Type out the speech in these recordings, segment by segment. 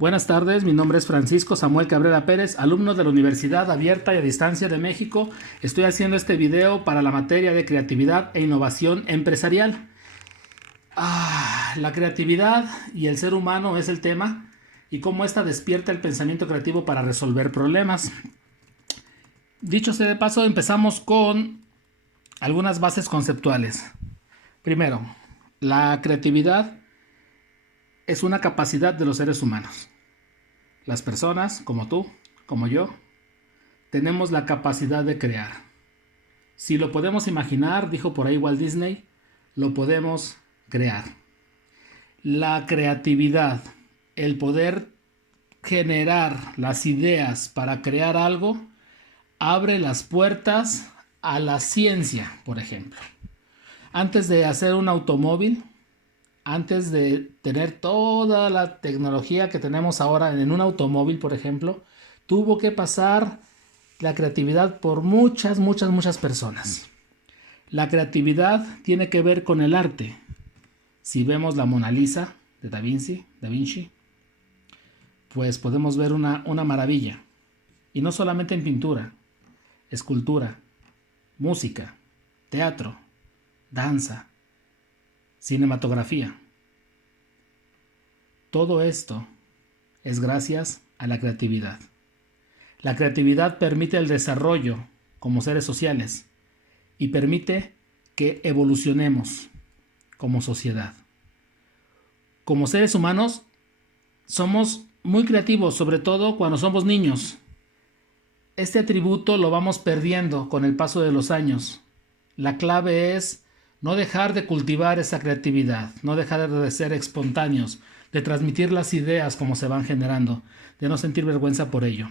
Buenas tardes, mi nombre es Francisco Samuel Cabrera Pérez, alumno de la Universidad Abierta y a Distancia de México. Estoy haciendo este video para la materia de creatividad e innovación empresarial. La creatividad y el ser humano es el tema y cómo ésta despierta el pensamiento creativo para resolver problemas. Dicho sea de paso, empezamos con algunas bases conceptuales. Primero, la creatividad es una capacidad de los seres humanos. Las personas, como tú, como yo, tenemos la capacidad de crear. Si lo podemos imaginar, dijo por ahí Walt Disney, lo podemos crear. La creatividad, el poder generar las ideas para crear algo, abre las puertas a la ciencia, por ejemplo. Antes de hacer un automóvil, antes de tener toda la tecnología que tenemos ahora en un automóvil, por ejemplo, tuvo que pasar la creatividad por muchas personas. La creatividad tiene que ver con el arte. Si vemos la Mona Lisa de Da Vinci, pues podemos ver una maravilla. Y no solamente en pintura, escultura, música, teatro, danza, cinematografía. Todo esto es gracias a la creatividad. La creatividad permite el desarrollo como seres sociales y permite que evolucionemos como sociedad. Como seres humanos somos muy creativos, sobre todo cuando somos niños. Este atributo lo vamos perdiendo con el paso de los años. La clave es no dejar de cultivar esa creatividad, no dejar de ser espontáneos, de transmitir las ideas como se van generando, de no sentir vergüenza por ello.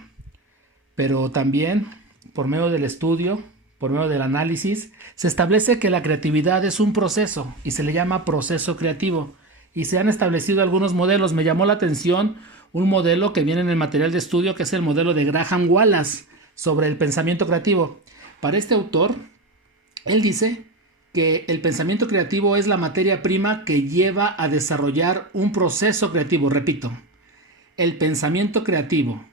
Pero también, por medio del estudio, por medio del análisis, se establece que la creatividad es un proceso y se le llama proceso creativo. Y se han establecido algunos modelos. Me llamó la atención un modelo que viene en el material de estudio, que es el modelo de Graham Wallace sobre el pensamiento creativo. Para este autor, él dice que el pensamiento creativo es la materia prima que lleva a desarrollar un proceso creativo. Repito, el pensamiento creativo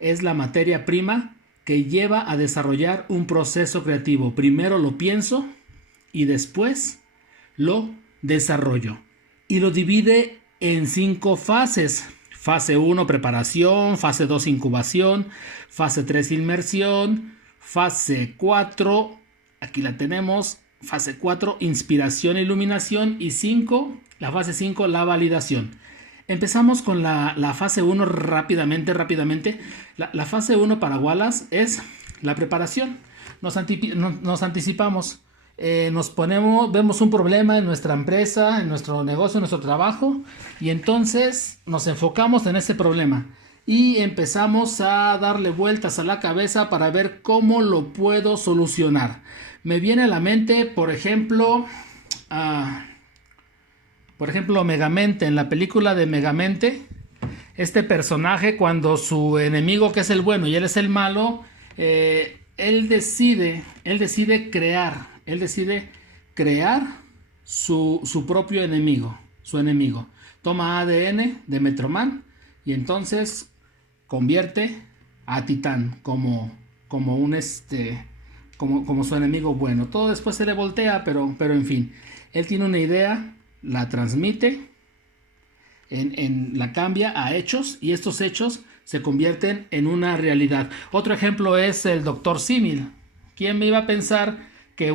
es la materia prima que lleva a desarrollar un proceso creativo. Primero lo pienso y después lo desarrollo. Y lo divide en 5 fases. Fase 1, preparación. Fase 2, incubación. Fase 3, inmersión. Fase 4, aquí la tenemos. Fase 4, inspiración e iluminación. Y 5, la fase 5, la validación. Empezamos con la fase 1 rápidamente. La fase 1 para Wallace es la preparación. Nos anticipamos. Vemos un problema en nuestra empresa, en nuestro negocio, en nuestro trabajo. Y entonces nos enfocamos en ese problema. Y empezamos a darle vueltas a la cabeza para ver cómo lo puedo solucionar. Me viene a la mente, por ejemplo, Megamente. En la película de Megamente, este personaje, cuando su enemigo, que es el bueno y él es el malo, él decide crear su propio enemigo, su enemigo. Toma ADN de Metroman y entonces convierte a Titán como su enemigo bueno. Todo después se le voltea, pero en fin. Él tiene una idea, la transmite, la cambia a hechos y estos hechos se convierten en una realidad. Otro ejemplo es el Dr. Símil. ¿Quién me iba a pensar que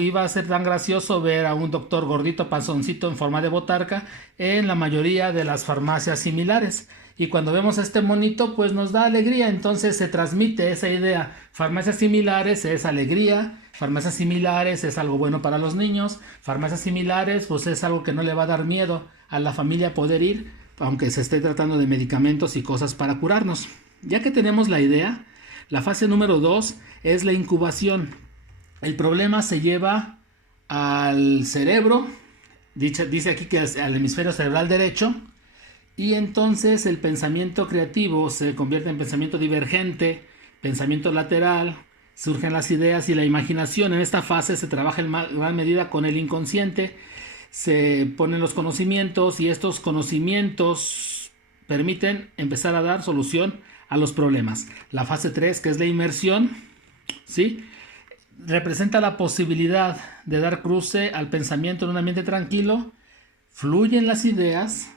iba a ser tan gracioso ver a un doctor gordito, panzoncito en forma de botarga en la mayoría de las farmacias similares? Y cuando vemos a este monito, pues nos da alegría. Entonces se transmite esa idea. Farmacias similares es alegría. Farmacias similares es algo bueno para los niños. Farmacias similares pues es algo que no le va a dar miedo a la familia poder ir, aunque se esté tratando de medicamentos y cosas para curarnos. Ya que tenemos la idea, la fase número 2 es la incubación. El problema se lleva al cerebro. Dice aquí que es al hemisferio cerebral derecho. Y entonces el pensamiento creativo se convierte en pensamiento divergente, pensamiento lateral, surgen las ideas y la imaginación. En esta fase se trabaja en gran medida con el inconsciente, se ponen los conocimientos y estos conocimientos permiten empezar a dar solución a los problemas. La fase 3, que es la inmersión, ¿sí?, representa la posibilidad de dar cruce al pensamiento en un ambiente tranquilo, fluyen las ideas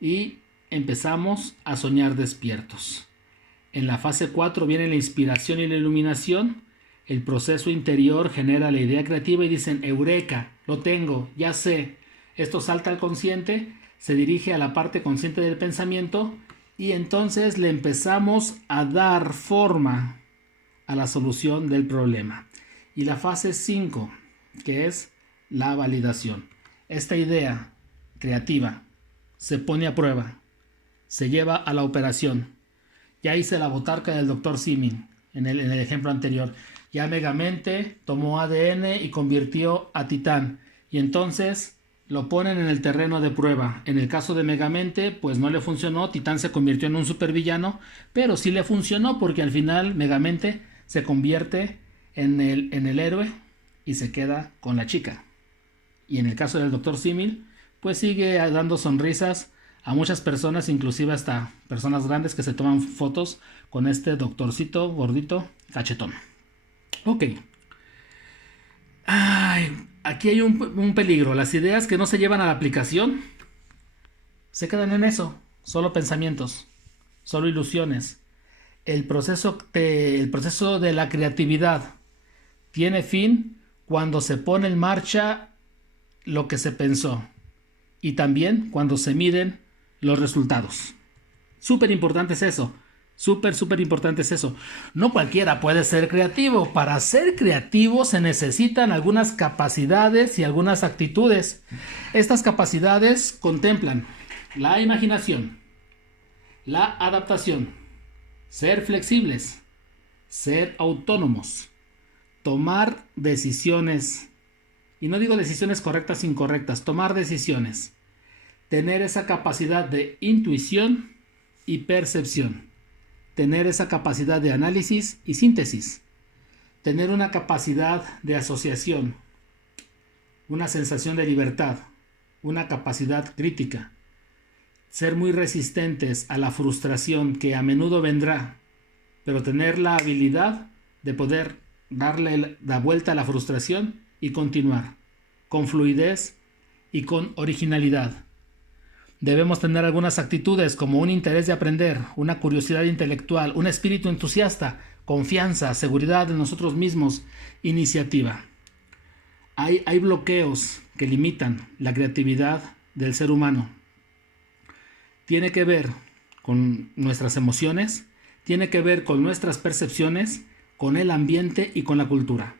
y empezamos a soñar despiertos. En la fase 4 viene la inspiración y la iluminación. El proceso interior genera la idea creativa y dicen, eureka, lo tengo, ya sé. Esto salta al consciente, se dirige a la parte consciente del pensamiento y entonces le empezamos a dar forma a la solución del problema. Y la fase 5, que es la validación. Esta idea creativa se pone a prueba, se lleva a la operación. Ya hice la botarga del Dr. Simi en el ejemplo anterior. Ya Megamente tomó ADN y convirtió a Titán. Y entonces lo ponen en el terreno de prueba. En el caso de Megamente, pues no le funcionó. Titán se convirtió en un supervillano. Pero sí le funcionó porque al final Megamente se convierte en el héroe y se queda con la chica. Y en el caso del Dr. Simi, pues sigue dando sonrisas a muchas personas, inclusive hasta personas grandes que se toman fotos con este doctorcito gordito cachetón. Ok. Ay, aquí hay un peligro. Las ideas que no se llevan a la aplicación se quedan en eso. Solo pensamientos, solo ilusiones. El proceso de la creatividad tiene fin cuando se pone en marcha lo que se pensó y también cuando se miden los resultados. Súper importante es eso. Súper importante es eso. No cualquiera puede ser creativo. Para ser creativo se necesitan algunas capacidades y algunas actitudes. Estas capacidades contemplan la imaginación, la adaptación, ser flexibles, ser autónomos, tomar decisiones, y no digo decisiones correctas o incorrectas, tomar decisiones, tener esa capacidad de intuición y percepción, tener esa capacidad de análisis y síntesis, tener una capacidad de asociación, una sensación de libertad, una capacidad crítica, ser muy resistentes a la frustración que a menudo vendrá, pero tener la habilidad de poder darle la vuelta a la frustración y continuar con fluidez y con originalidad. Debemos tener algunas actitudes como un interés de aprender, una curiosidad intelectual, un espíritu entusiasta, confianza, seguridad en nosotros mismos, iniciativa. Hay bloqueos que limitan la creatividad del ser humano. Tiene que ver con nuestras emociones, tiene que ver con nuestras percepciones, con el ambiente y con la cultura.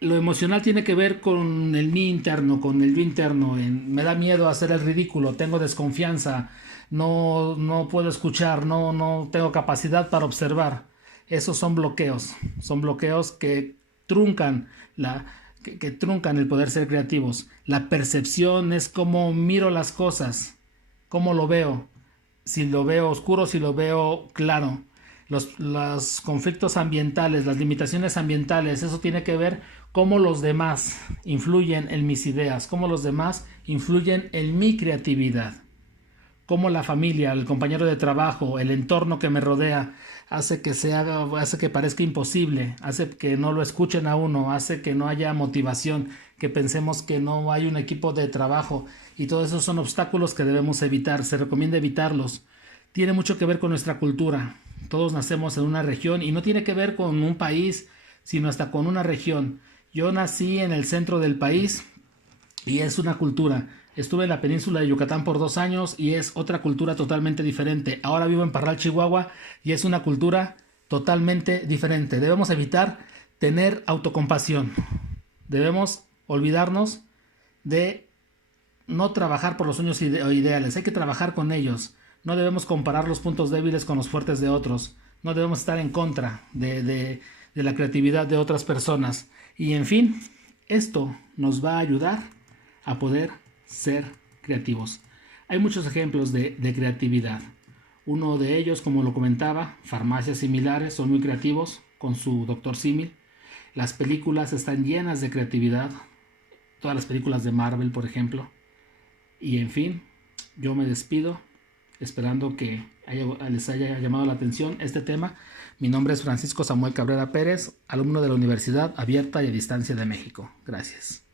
Lo emocional tiene que ver con el mí interno, con el yo interno. Me da miedo hacer el ridículo, tengo desconfianza, no puedo escuchar, no tengo capacidad para observar. Esos son bloqueos que truncan que truncan el poder ser creativos. La percepción es cómo miro las cosas, cómo lo veo, si lo veo oscuro, si lo veo claro. Los conflictos ambientales, las limitaciones ambientales, eso tiene que ver cómo los demás influyen en mis ideas, cómo los demás influyen en mi creatividad, cómo la familia, el compañero de trabajo, el entorno que me rodea hace que parezca imposible, hace que no lo escuchen a uno, hace que no haya motivación, que pensemos que no hay un equipo de trabajo, y todos esos son obstáculos que debemos evitar. Se recomienda evitarlos. Tiene mucho que ver con nuestra cultura. Todos nacemos en una región y no tiene que ver con un país, sino hasta con una región. Yo nací en el centro del país y es una cultura. Estuve en la península de Yucatán por 2 años y es otra cultura totalmente diferente. Ahora vivo en Parral, Chihuahua, y es una cultura totalmente diferente. Debemos evitar tener autocompasión. Debemos olvidarnos de no trabajar por los sueños o ideales. Hay que trabajar con ellos. No debemos comparar los puntos débiles con los fuertes de otros. No debemos estar en contra de la creatividad de otras personas. Y en fin, esto nos va a ayudar a poder ser creativos. Hay muchos ejemplos de creatividad. Uno de ellos, como lo comentaba, farmacias similares son muy creativos con su Dr. Simi. Las películas están llenas de creatividad. Todas las películas de Marvel, por ejemplo. Y en fin, yo me despido. esperando que les haya llamado la atención este tema. Mi nombre es Francisco Samuel Cabrera Pérez, alumno de la Universidad Abierta y a Distancia de México. Gracias.